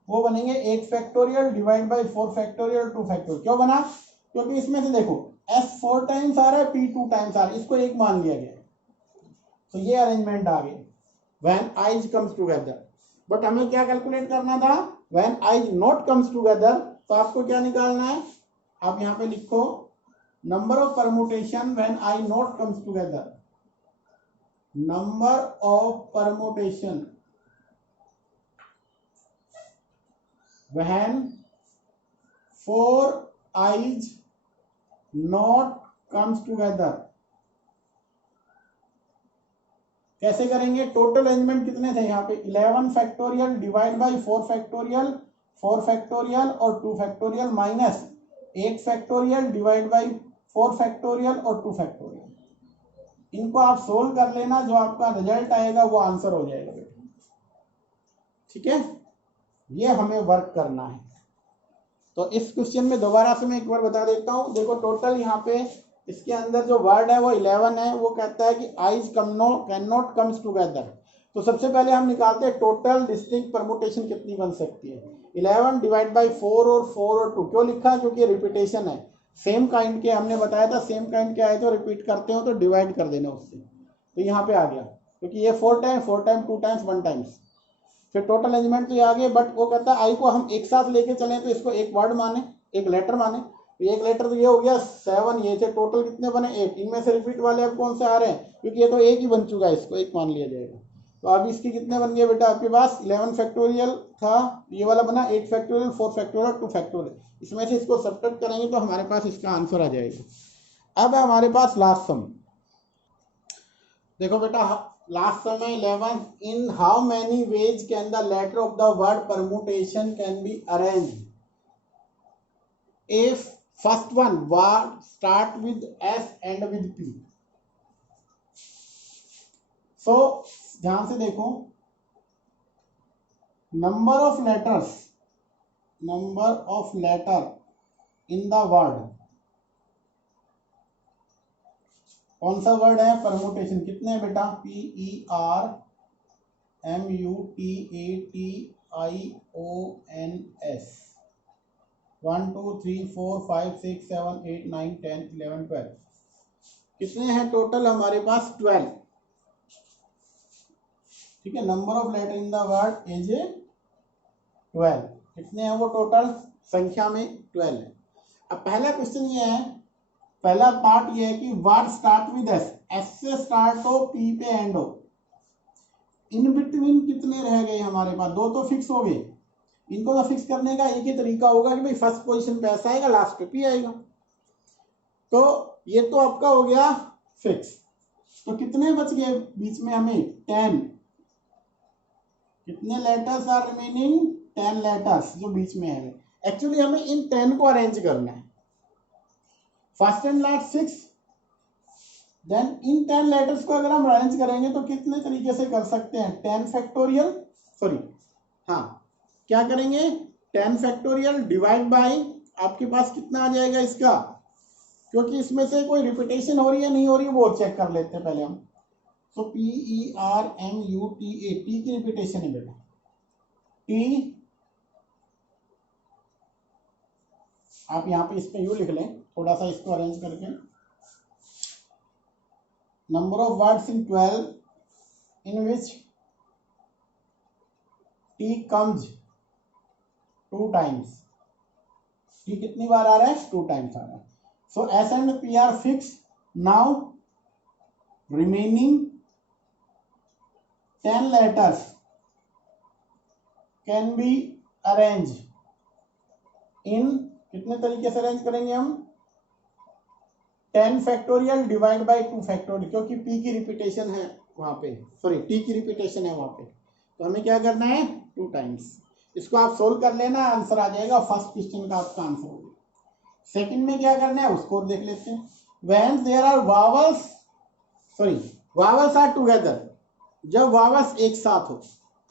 वो बनेंगे 8 factorial divide by 4 factorial 2 factorial. क्यों बना? क्योंकि इसमें से देखो f 4 टाइम्स आ रहा है, p 2 टाइम्स आ रहा है, इसको एक मान लिया गया, तो ये अरेंजमेंट आ गई when i's comes together. But हमें क्या कैलकुलेट करना था? When i's not comes together. तो आपको क्या निकालना है? आप यहाँ पे लिखो number of permutation when i not comes together. Number of permutation when 4 i's not comes together। कैसे करेंगे? टोटल अरेंजमेंट कितने थे यहाँ पे? 11 factorial divide by 4 factorial, 4 factorial और 2 factorial minus 8 factorial divide by 4 factorial और 2 फैक्टोरियल। इनको आप सोल्व कर लेना, जो आपका रिजल्ट आएगा वो आंसर हो जाएगा बेटा। ठीक है, ये हमें वर्क करना है। तो इस क्वेश्चन में दोबारा से मैं एक बार बता देता हूं। देखो टोटल यहाँ पे इसके अंदर जो वर्ड है वो 11 है। वो कहता है कि eyes can not comes together. तो सबसे पहले हम निकालते हैं टोटल डिस्टिंक्ट परमुटेशन कितनी बन सकती है। 11 डिवाइड बाई 4 और 4 और 2। क्यों लिखा? क्योंकि रिपीटेशन है, सेम काइंड के हमने बताया था, सेम काइंड के आए तो रिपीट करते हो तो डिवाइड कर देना उससे। तो यहाँ पे आ गया, क्योंकि ये 4 टाइम 2 टाइम्स 1 टाइम्स, फिर टोटल अरेंजमेंट तो ये आ गए। बट वो कहता है आई को हम एक साथ लेके चलें तो इसको एक वर्ड माने, एक लेटर माने। तो एक लेटर तो ये हो गया 7, ये थे टोटल कितने बने? 8। इनमें से रिपीट वाले अब कौन से आ रहे हैं? क्योंकि ये तो एक ही बन चुका है, इसको एक मान लिया जाएगा। तो अब इसके कितने बन गए बेटा आपके पास? 11 फैक्टोरियल था, ये वाला बना 8 फैक्टोरियल, 4 फैक्टोरियल, 2 फैक्टोरियल। इसमें से इसको सब्ट्रैक्ट करेंगे तो हमारे पास इसका आंसर आ जाएगा। अब है हमारे पास लास्ट सम। देखो बेटा लास्ट सम है 11। In how many ways can the letter of the word permutation can be arrange if first one word start with S and with P. So ध्यान से देखो, number of letter in the word, कौन सा word है? Permutation. कितने हैं बेटा? PERMUTATIONS। 1 2 3 4 5 6 7 8 9 10 11 12। कितने हैं टोटल हमारे पास? 12। ठीक है, number of letter in the word is 12। कितने हैं वो टोटल? संख्या में 12 है। अब पहला क्वेश्चन ये है, पहला पार्ट ये है कि word start with S, S से स्टार्ट हो, पी पे एंड हो। इन बिटवीन कितने रह गए हमारे पास? 2 तो फिक्स हो गए। इनको तो फिक्स करने का एक ही तरीका होगा कि भाई फर्स्ट पोजीशन पे एस आएगा, लास्ट पे पी आएगा। तो ये तो आपका हो गया फिक्स। तो कितने बच गए बीच में हमें? 10। कितने लेटर्स आर रिमेनिंग? 10 लेटर्स जो बीच में है। एक्चुअली हमें इन 10 को अरेंज करना है, first and last 6। Then in 10 letters को अगर हम अरेंज करेंगे तो कितने तरीके से कर सकते हैं? 10 फैक्टोरियल, सॉरी हाँ क्या करेंगे? 10 फैक्टोरियल डिवाइड बाई, आपके पास कितना आ जाएगा इसका? क्योंकि इसमें से कोई रिपीटेशन हो रही है नहीं हो रही है वो चेक कर लेते हैं पहले हम। तो PERMUTA, टी की रिपीटेशन है बेटा, टी। आप यहाँ पे इस पे यू लिख लें, थोड़ा सा इसको अरेंज करके। Number of words in 12 in which T comes 2 times. T कितनी बार आ रहा है? 2 टाइम्स आ रहा है। So S and P are fix. Now remaining 10 letters can be arrange in, कितने तरीके से अरेंज करेंगे हम? 10 फैक्टोरियल डिवाइड बाई 2 फैक्टोरियल, क्योंकि पी की रिपीटेशन है वहां पे, सॉरी टी की रिपीटेशन है वहां पे। तो हमें क्या करना है? 2 टाइम्स। इसको आप सोल्व कर लेना, आंसर आ जाएगा। फर्स्ट क्वेश्चन का आपका आंसर होगा। सेकंड में क्या करना है उसको देख लेते हैं। When there are vowels, sorry vowels are together, जब वावल्स एक साथ हो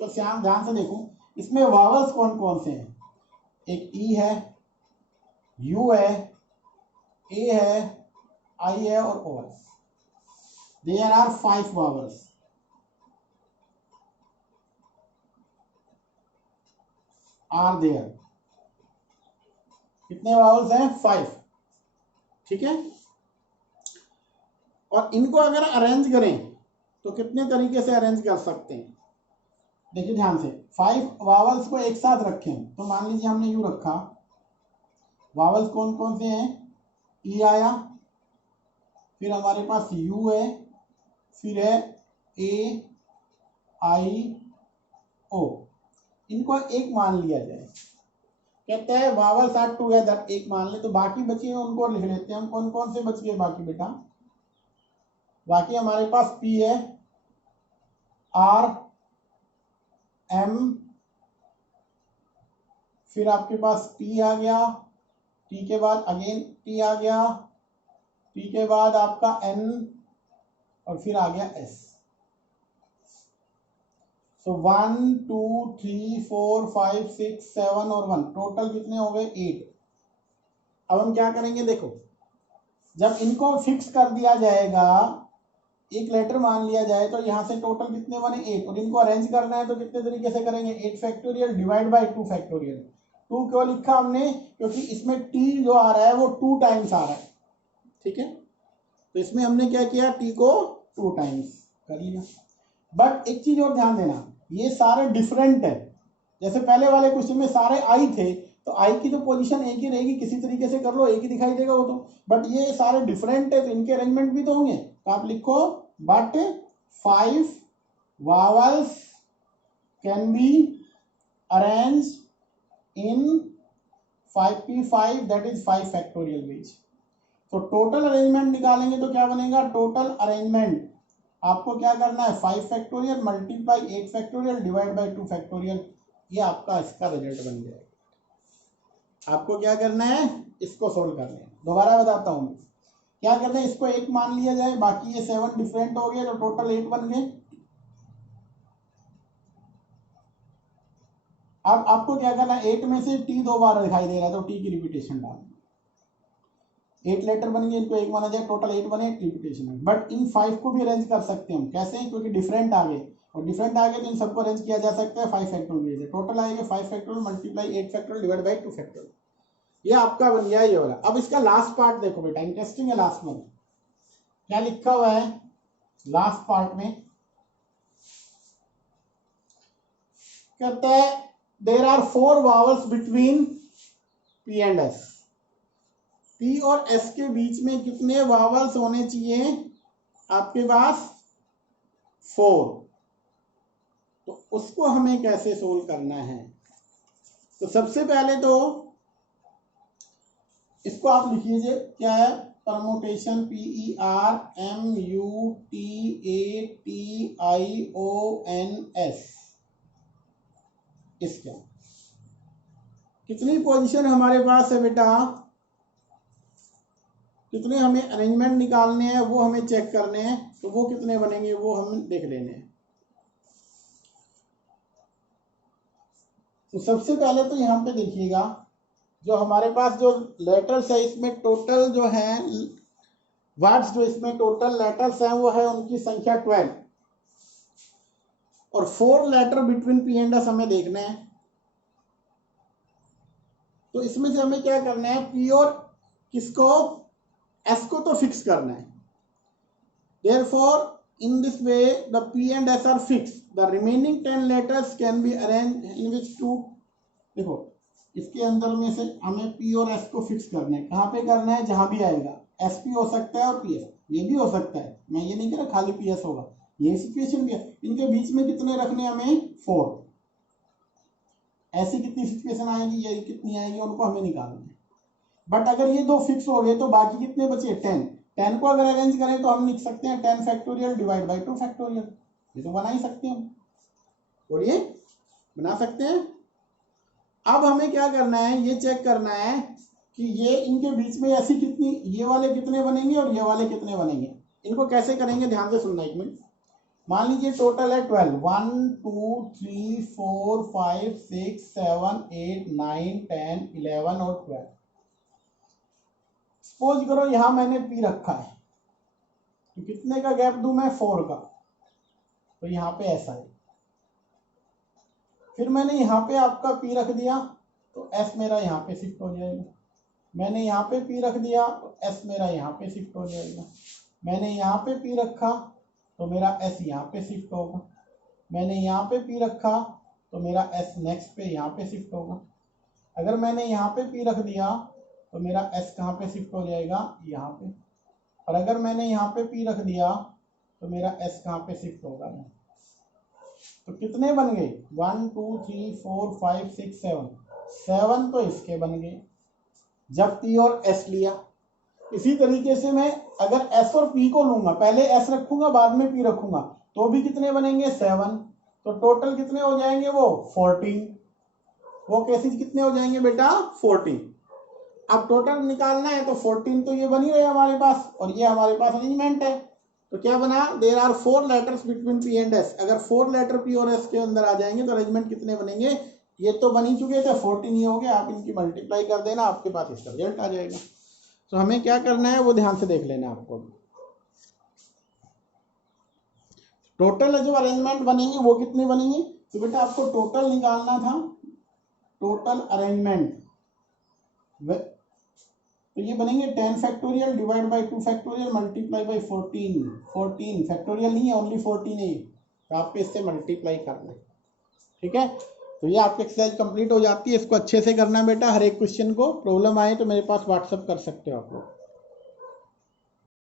तो ध्यान से देखो इसमें वावल्स कौन कौन से हैं, एक ई है, यू है, ए है, आई है और ओ है। There are 5 vowels. Are there, कितने वावल्स हैं? 5। ठीक है, और इनको अगर अरेंज करें तो कितने तरीके से अरेंज कर सकते हैं? देखिए ध्यान से, 5 वावल्स को एक साथ रखें तो मान लीजिए हमने यू रखा, वावल्स कौन कौन से हैं? ई आया, फिर हमारे पास यू है, फिर है ए, आई, ओ। इनको एक मान लिया जाए, कहते हैं वावल्स आर टुगेदर, एक मान ले, तो बाकी बचे हैं उनको लिख लेते हैं हम। कौन कौन से बच गए बाकी बेटा? बाकी हमारे पास पी है, आर, एम, फिर आपके पास टी आ गया, टी के बाद अगेन टी आ गया, टी के बाद आपका एन, और फिर आ गया एस। तो 1 2 3 4 5 6 7 और 1, टोटल कितने हो गए? 8। अब हम क्या करेंगे, देखो जब इनको फिक्स कर दिया जाएगा, एक लेटर मान लिया जाए, तो यहां से टोटल कितने बने? 8। और इनको अरेंज करना है तो कितने तरीके से करेंगे? 8 फैक्टोरियल डिवाइड बाय 2 फैक्टोरियल। 2 क्यों लिखा हमने? क्योंकि इसमें टी जो आ रहा है वो 2 टाइम्स आ रहा है। ठीक है, तो इसमें हमने क्या किया? टी को 2 टाइम्स कर लिया। बट एक चीज और ध्यान देना, ये सारे डिफरेंट है। जैसे पहले वाले क्वेश्चन में सारे आई थे, तो आई की तो पोजीशन एक ही रहेगी, किसी तरीके से कर लो एक ही दिखाई देगा वो तो। बट ये सारे डिफरेंट है तो इनके अरेंजमेंट भी तो होंगे, तो आप लिखो but 5 vowels can be arrange in 5p5, that is 5 factorial veg. तो टोटल अरेंजमेंट निकालेंगे तो क्या बनेगा? टोटल अरेंजमेंट आपको क्या करना है? 5 factorial multiply 8 factorial divide by 2 factorial. ये आपका इसका रिजल्ट बन जाएगा। आपको क्या करना है? इसको सोल्व करना है। दोबारा बताता हूं क्या करना है। इसको 1 मान लिया जाए, बाकी ये 7 डिफरेंट हो गए, तो टोटल 8 बन गए। अब आपको क्या करना है? 8 में से टी 2 बार दिखाई दे रहा है तो टी की रिपीटेशन डालना। 8 लेटर बन गए, इनको 1 माना जाए, टोटल 8 बने, रिपीटेशन है। बट इन 5 को भी अरेंज कर सकते हैं हम। कैसे? क्योंकि डिफरेंट आ गए, और डिफरेंट आ गए तो इन सबको अरेंज किया जा सकता है 5 फैक्टोरियल। टोटल आएगा 5 factorial multiply 8 factorial divide by 2 factorial. ये आपका बन गया ये वाला। अब इसका लास्ट पार्ट देखो बेटा, इंटरेस्टिंग है। लास्ट में क्या लिखा हुआ है? लास्ट पार्ट में कहता है there are 4 vowels between P and S. P और एस के बीच में कितने वावल्स होने चाहिए आपके पास? 4। तो उसको हमें कैसे सोल्व करना है? तो सबसे पहले तो इसको आप लिख लीजिए, क्या है? Permutation PERMUTATIONS। इसका कितनी पोजीशन हमारे पास है बेटा? कितने हमें अरेंजमेंट निकालने हैं वो हमें चेक करने हैं, तो वो कितने बनेंगे वो हम देख लेने हैं। तो सबसे पहले तो यहाँ पे देखिएगा, जो हमारे पास जो लेटर्स है इसमें टोटल जो है वर्ड्स, जो इसमें टोटल लेटर्स हैं वो है उनकी संख्या 12, और 4 letter between P and S हमें देखना है। तो इसमें से हमें क्या करना है? पी और किसको? एस को तो फिक्स करना है। Therefore, in this way, the P and S are fixed. The remaining 10 letters can be arranged in which two. देखो इसके अंदर में से हमें P और S को फिक्स करना है। कहाँ पे करना है? जहां भी आएगा। SP हो सकता है और PS, ये भी हो सकता है। मैं ये नहीं कह रहा खाली PS होगा, ये सिचुएशन भी है। इनके बीच में कितने रखने हमें? 4। ऐसी कितनी सिचुएशन आएगी, ये कितनी आएगी, उनको हमें निकालना है। बट अगर ये 2 फिक्स हो गए तो बाकी कितने बचे? 10। 10 को अगर अरेंज करें तो हम लिख सकते हैं 10 फैक्टोरियल डिवाइड बाय 2 फैक्टोरियल। ये तो बना ही सकते हैं हम, और ये बना सकते हैं। अब हमें क्या करना है? ये चेक करना है कि ये इनके बीच में ऐसी कितनी, ये वाले कितने बनेंगे और ये वाले कितने बनेंगे। इनको कैसे करेंगे ध्यान से सुनना एक मिनट। मान लीजिए टोटल है 12, 1 2 3 4 5 6 7 8 9 10 11 और 12। सपोज करो यहां मैंने पी रखा है, तो कितने का गैप दूं मैं, 4 का, तो यहाँ पे ऐसा है। फिर मैंने यहाँ पे आपका पी रख दिया तो एस मेरा यहाँ पे शिफ्ट हो जाएगा। मैंने यहाँ पे पी रख दिया तो एस मेरा यहाँ पे शिफ्ट हो जाएगा। मैंने यहाँ पे पी रखा तो मेरा एस यहाँ पे शिफ्ट होगा। मैंने यहाँ पे पी रखा तो मेरा एस नेक्स्ट पे यहाँ पे शिफ्ट होगा। अगर मैंने यहाँ पे पी रख दिया तो मेरा एस कहाँ पे शिफ्ट हो जाएगा, यहाँ पे। और अगर मैंने यहाँ पे पी रख दिया तो मेरा एस कहाँ पे शिफ्ट होगा। तो कितने बन गए, 1 2 3 4 5 6 7, 7 तो इसके बन गए जब पी और एस लिया। इसी तरीके से मैं अगर एस और पी को लूंगा, पहले एस रखूंगा बाद में पी रखूंगा, तो भी कितने बनेंगे, 7। तो टोटल कितने हो जाएंगे वो 14। वो कैसे कितने हो जाएंगे बेटा, 14। अब टोटल निकालना है तो 14 तो ये बन ही रहे हमारे पास, और ये हमारे पास अरेंजमेंट है। तो क्या बना, there are 4 letters between P and S. अगर 4 लेटर पी और एस के अंदर आ जाएंगे तो अरेंजमेंट कितने बनेंगे, ये तो बन ही चुके थे, 14 ही हो गए। आप इनकी मल्टीप्लाई कर देना, आपके पास इसका रिजल्ट आ जाएगा। तो हमें क्या करना है वो ध्यान से देख लेना आपको। टोटल जो अरेंजमेंट बनेंगे वो कितने बनेंगे, तो बेटा आपको टोटल निकालना था, टोटल अरेंजमेंट। तो ये बनेंगे 10 factorial divide by 2 factorial multiply by 14। 14 factorial नहीं है, ओनली 14 है, तो आपको इससे मल्टीप्लाई करना है। ठीक है, तो ये आपकी एक्सरसाइज कंप्लीट हो जाती है। इसको अच्छे से करना बेटा, हर एक क्वेश्चन को। प्रॉब्लम आए तो मेरे पास व्हाट्सअप कर सकते हो आप लोग।